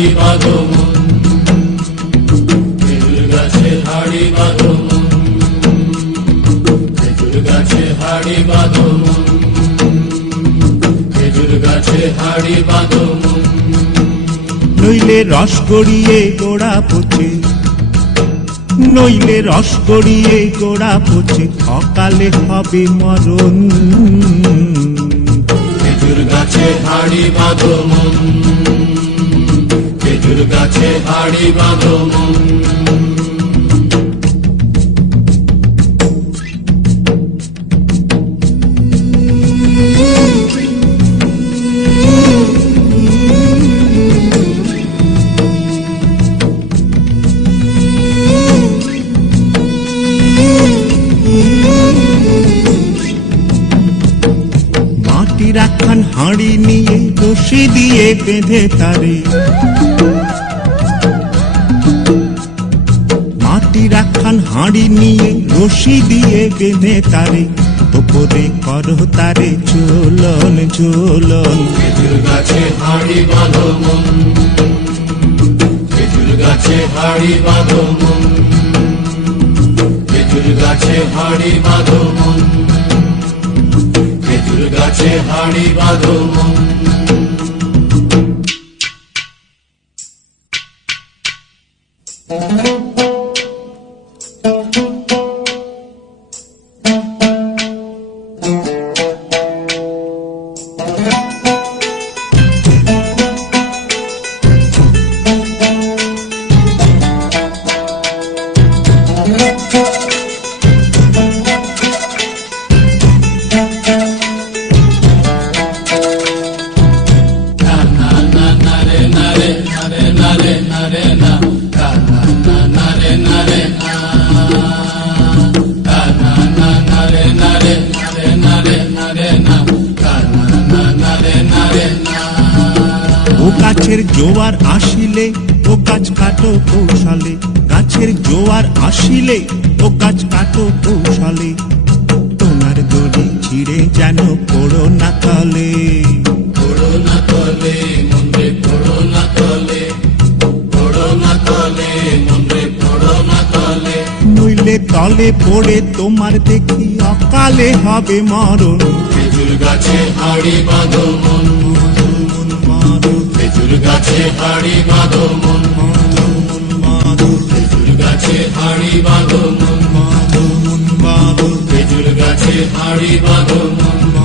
হাড়ি বাঁধো মন। খেজুর গাছে হাড়ি বাঁধো মন। খেজুর গাছে হাড়ি বাঁধো মন। খেজুর গাছে হাড়ি বাঁধো মন। নইলে রস গড়িয়ে গোড়া পচে। নইলে রস গড়িয়ে গোড়া পচে। অকালে হবে মরণ। খেজুর গাছে হাড়ি বাঁধো মন। মন। মাটির হাঁড়ি নিয়ে রশি দিয়ে বেঁধে তারে। একখান হাঁড়ি নিয়ে, রশি দিয়ে বেঁধে তারে। তারে ঝোলন খেজুর গাছে হাড়ি বাঁধো গাছে হাড়ি বাঁধো গাছে হাড়ি বাঁধো গাছে হাড়ি বাঁধো গাছের জোয়ার আসিলে ও গাছ কাটো কৌশলে। গাছের জোয়ার আসিলে ও গাছ কাটো কৌশলে। তোমার দড়ি ছিঁড়ে যেন পড়ো না তলে। পড়ো না তলে মন্দিরে পড়ো না তলে। পড়ো না তলে মন্দিরে পড়ো না তলে। নইলে তলে পড়ে তোমার দেখি অকালে হবে মরণ। খেজুর গাছে হাড়ি বাঁধো মন। গাছে হাড়ি বাঁধো মন খেজুর গাছে হাড়ি বাঁধো মন খেজুর